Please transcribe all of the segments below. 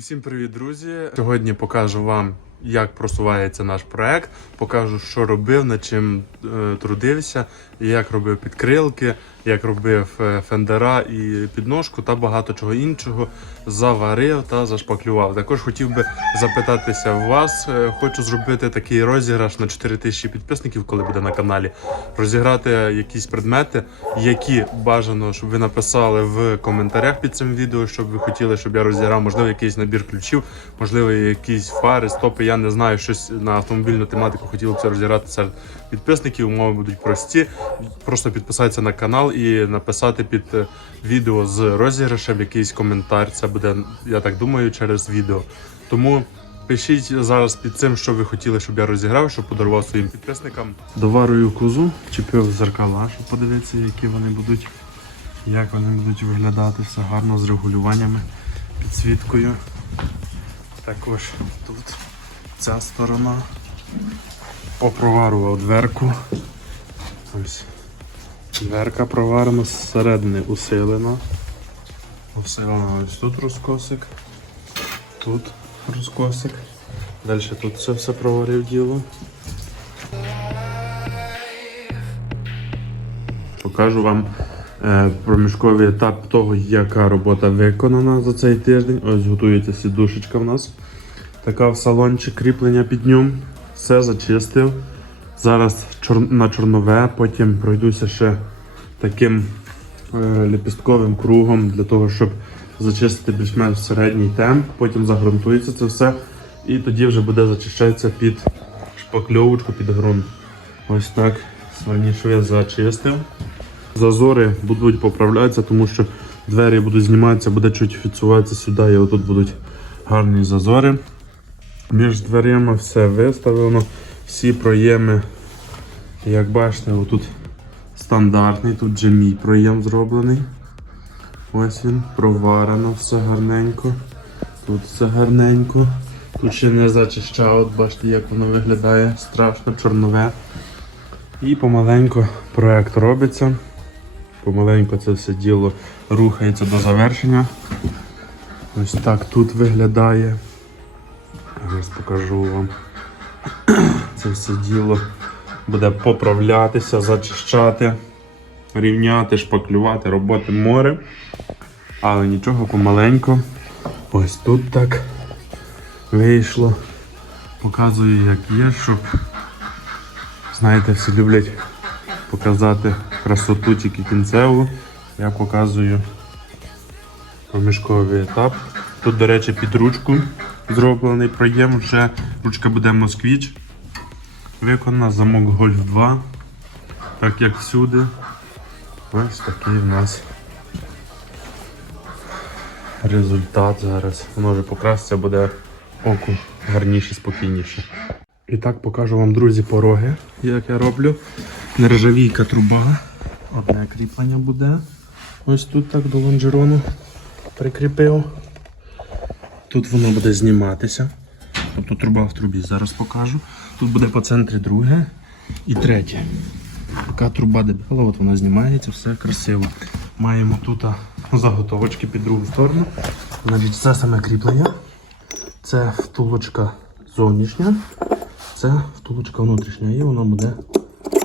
Усім привіт, друзі! Сьогодні покажу вам, як просувається наш проект. Покажу, що робив, над чим е, трудився, як робив підкрилки, як робив е, фендера і підножку та багато чого іншого. Заварив та зашпаклював. Також хотів би запитатися в вас. Е, Хочу зробити такий розіграш на 4 тисячі підписників, коли буде на каналі. Розіграти якісь предмети, які бажано, щоб ви написали в коментарях під цим відео, щоб ви хотіли, щоб я розіграв, можливо, якийсь набір ключів, можливо, якісь фари, стопи. Я не знаю, щось на автомобільну тематику хотіло б це розіграти серед підписників. Умови будуть прості. Просто підписатися на канал і написати під е, відео з розіграшем якийсь коментар. Це буде, я так думаю, через відео. Тому пишіть зараз під цим, що ви хотіли, щоб я розіграв, щоб подарував своїм підписникам. Доварую кузу, чіпив зеркала, щоб подивитися, які вони будуть, як вони будуть виглядати, все гарно з регулюваннями, підсвіткою. Також тут ця сторона. Попроварував дверку. Ось. Дверка проварена зсередини усилена. Усилена ось тут розкосик. Тут розкосик. Далі тут все все проварив діло. Покажу вам е, проміжковий етап того, яка робота виконана за цей тиждень. Ось готується сідушечка в нас. Така в салончик кріплення під ньому. Все зачистив. Зараз на чорнове, потім пройдуся ще таким е, лепістковим кругом для того, щоб зачистити більш-менш середній темп. Потім загрунтується це все. І тоді вже буде зачищатися під шпакльовочку, під ґрунт. Ось так. Сверніше зачистив. Зазори будуть поправлятися, тому що двері будуть зніматися, буде чуть фіксуватися сюди, і отут будуть гарні зазори. Між дверима все виставлено, всі проєми, як бачите, отут стандартний, тут же мій проєм зроблений. Ось він, проварено, все гарненько. Тут все гарненько. Тут ще не зачищав, от бачите, як воно виглядає, страшно чорнове. І помаленько проект робиться. Помаленько це все діло рухається до завершення. Ось так тут виглядає. Зараз покажу вам. Це все діло буде поправлятися, зачищати, рівняти, шпаклювати, роботи море. Але нічого помаленьку. Ось тут так вийшло. Показую, як є, щоб, знаєте, всі люблять показати красоту тільки кінцеву. Я показую проміжковий етап. Тут, до речі, під ручку зроблений проєм, вже ручка буде москвіч. Виконана замок Гольф 2. Так як всюди. Ось такий в нас результат зараз. Воно вже покраситься, буде оку гарніше, спокійніше. І так покажу вам, друзі, пороги, як я роблю. Нержавійка труба. Одне кріплення буде. Ось тут так до лонжерону прикріпив. Тут воно буде зніматися. Тобто труба в трубі, зараз покажу. Тут буде по центрі друге і третє. Така труба дебела, от вона знімається, все красиво. Маємо тут заготовочки під другу сторону. Значить, Це саме кріплення. Це втулочка зовнішня, це втулочка внутрішня. І воно буде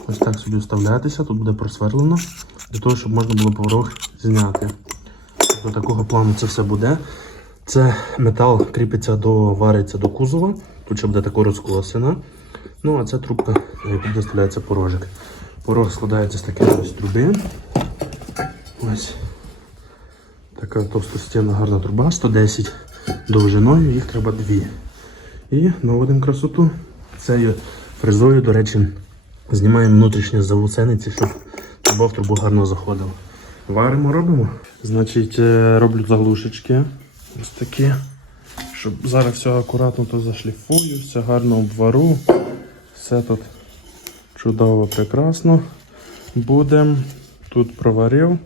ось так собі вставлятися. Тут буде просверлено, для того, щоб можна було порог зняти. До такого плану це все буде. Це метал кріпиться до вариться до кузова. Тут ще буде тако розкосина. Ну, а це трубка, на яку буде вставляється порожик. Порог складається з такої ось труби. Ось така товстостінна гарна труба, 110 довжиною, їх треба дві. І наводимо красоту. Цією фрезою, до речі, знімаємо внутрішні завусениці, щоб труба в трубу гарно заходила. Варимо, робимо. Значить, е, роблю заглушечки. Ось такі. Щоб зараз все акуратно то зашліфую, все гарно обвару. Все тут чудово, прекрасно. Будем. Тут проварив.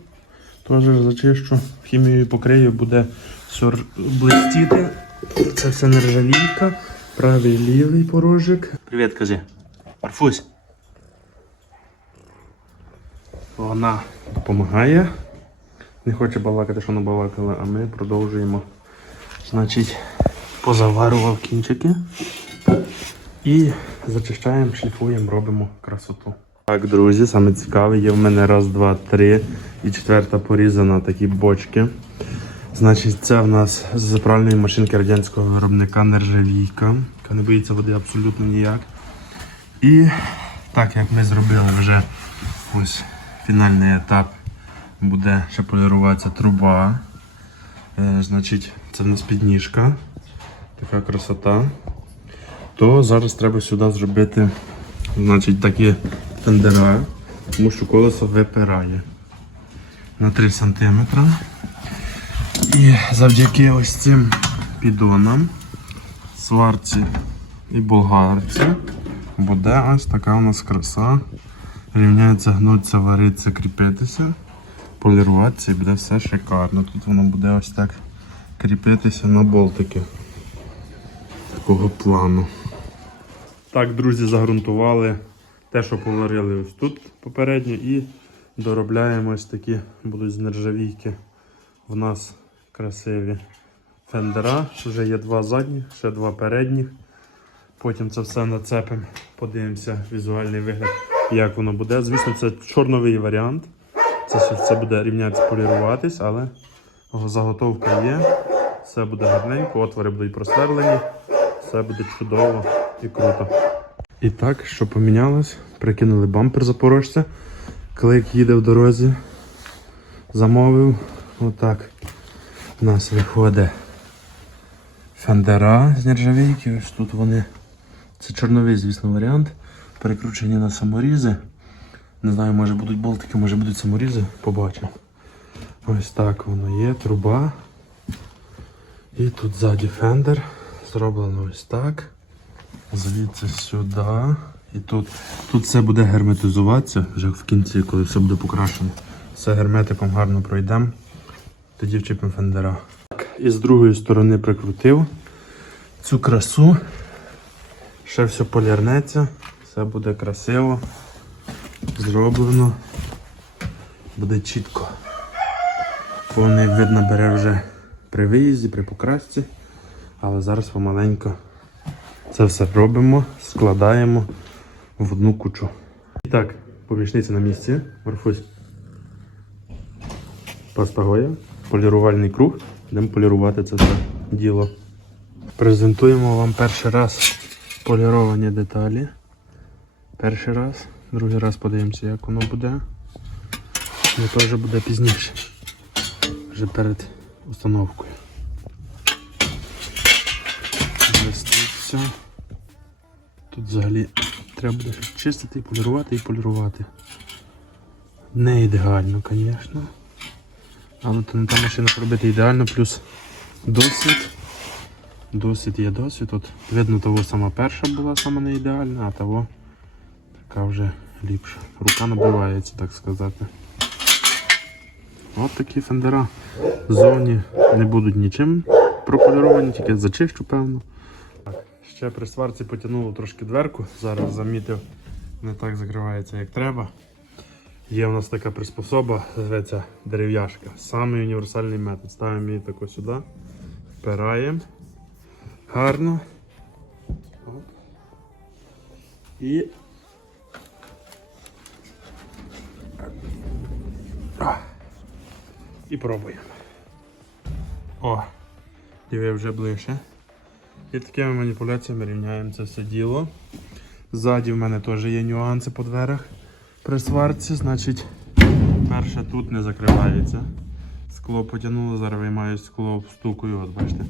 Теж зачищу. Хімією покрию, буде все блистіти. Це все нержавійка. Правий лівий порожик. Привіт, кажи. Марфусь. Вона допомагає. Не хоче балакати, що вона балакала, а ми продовжуємо. Значить, позаварував кінчики. І зачищаємо, шліфуємо, робимо красоту. Так, друзі, саме цікаве, є в мене раз, два, три і четверта порізана такі бочки. Значить, це в нас з заправальної машинки радянського виробника нержавійка, яка не боїться води абсолютно ніяк. І так як ми зробили вже ось фінальний етап, буде ще поліруватися труба. Е, значить, це в нас підніжка. Така красота. То зараз треба сюди зробити значить, такі фендера, тому що колесо випирає на 3 см. І завдяки ось цим підонам, сварці і болгарці буде ось така у нас краса. Рівняється, гнуться, вариться, кріпитися, поліруватися і буде все шикарно. Тут воно буде ось так кріпитися на болтики такого плану. Так, друзі, загрунтували те, що поварили ось тут попередньо, і доробляємо ось такі будуть з нержавійки. В нас красиві фендера. Вже є два задніх, ще два передніх. Потім це все нацепимо, подивимося візуальний вигляд, як воно буде. Звісно, це чорновий варіант. Це все буде рівнятися, поліруватись, але заготовка є. Все буде гарненько, отвори будуть просверлені, все буде чудово і круто. І так, що помінялось? Прикинули бампер запорожця. Клик їде в дорозі. Замовив. Отак. У нас виходить фендера з нержавійки. Ось тут вони. Це чорновий, звісно, варіант. Перекручені на саморізи. Не знаю, може будуть болтики, може будуть саморізи. Побачимо. Ось так воно є, труба. І тут ззаді фендер. Зроблено ось так. Звідси сюди. І тут, тут все буде герметизуватися вже в кінці, коли все буде покрашено. Все герметиком гарно пройдемо. Тоді вчепимо фендера. Так, і з другої сторони прикрутив цю красу. Ще все полірнеться, все буде красиво, зроблено. Буде чітко. Повний вид набере вже при виїзді, при покрасці. Але зараз помаленько це все робимо, складаємо в одну кучу. І так, помічниця на місці. Марфусь. Пастагоя, полірувальний круг. Будемо полірувати це все діло. Презентуємо вам перший раз поліровані деталі. Перший раз, другий раз подивимося, як воно буде. І то вже буде пізніше. Вже перед установкою. Блистить все. Тут взагалі треба буде чистити, і полірувати і полірувати. Не ідеально, звісно. Але то не та машина робити ідеально, плюс досвід. Досвід є досвід. От видно, того сама перша була сама не ідеальна, а того така вже ліпша. Рука набивається, так сказати. От такі фендера. Ззовні не будуть нічим прополіровані, тільки зачищу, певно. Так, ще при сварці потягнуло трошки дверку. Зараз замітив, не так закривається, як треба. Є у нас така приспособа, зветься дерев'яшка. Самий універсальний метод. Ставимо її тако сюди, впираємо. Гарно. І. І пробуємо. О, диви вже ближче. І такими маніпуляціями рівняємо це все діло. Ззаді в мене теж є нюанси по дверях при сварці, значить, перше тут не закривається. Скло потягнуло, зараз виймаю скло стукою, от бачите,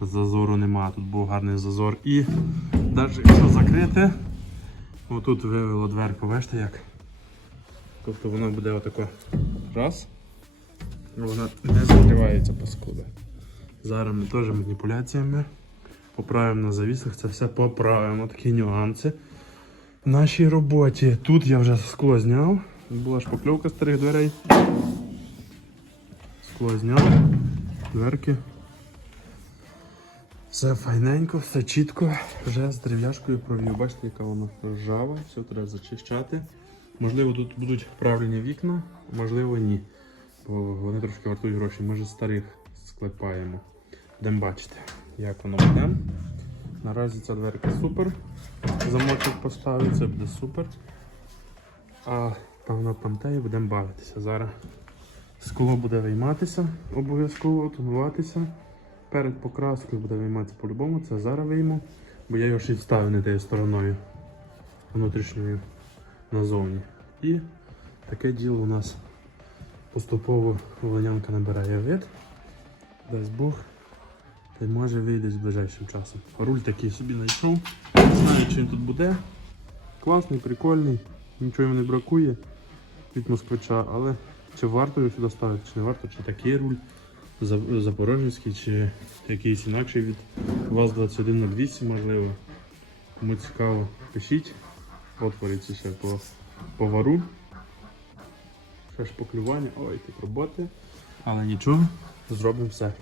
зазору нема, тут був гарний зазор. І навіть якщо закрити, отут вивело дверку, бачите як? Тобто воно буде отако раз, вона не закривається паскуда. Зараз ми теж маніпуляціями поправимо на завісах, це все поправимо, такі нюанси в нашій роботі. Тут я вже скло зняв. Була шпакльовка старих дверей. Скло зняв, дверки. Все файненько, все чітко, вже з дерев'яшкою провів. Бачите, яка вона ржава, все треба зачищати. Можливо, тут будуть правильні вікна, можливо, ні. Бо вони трошки вартують гроші. Може старих склепаємо. Будемо бачити. як воно буде. Наразі ця дверка супер. Замочок поставив, це буде супер. А там на пантеї будемо бавитися. Зараз скло буде вийматися, обов'язково тонуватися. Перед покраскою буде вийматися по-любому, це зараз вийму, бо я його ще й не тією стороною внутрішньою назовні. І таке діло у нас поступово волонянка набирає вид. Дасть Бог. Та й може вийде з ближайшим часом. Руль такий собі знайшов. Не знаю, чи він тут буде. Класний, прикольний, нічого йому не бракує від москвича, але чи варто його сюди ставити, чи не варто, чи такий руль за- запорожецький, чи якийсь інакший від ВАЗ-21 на 200, можливо. Кому цікаво, пишіть. Отвори ці ще по повару. Ще шпаклювання, ой, тут роботи. Але нічого, зробимо все.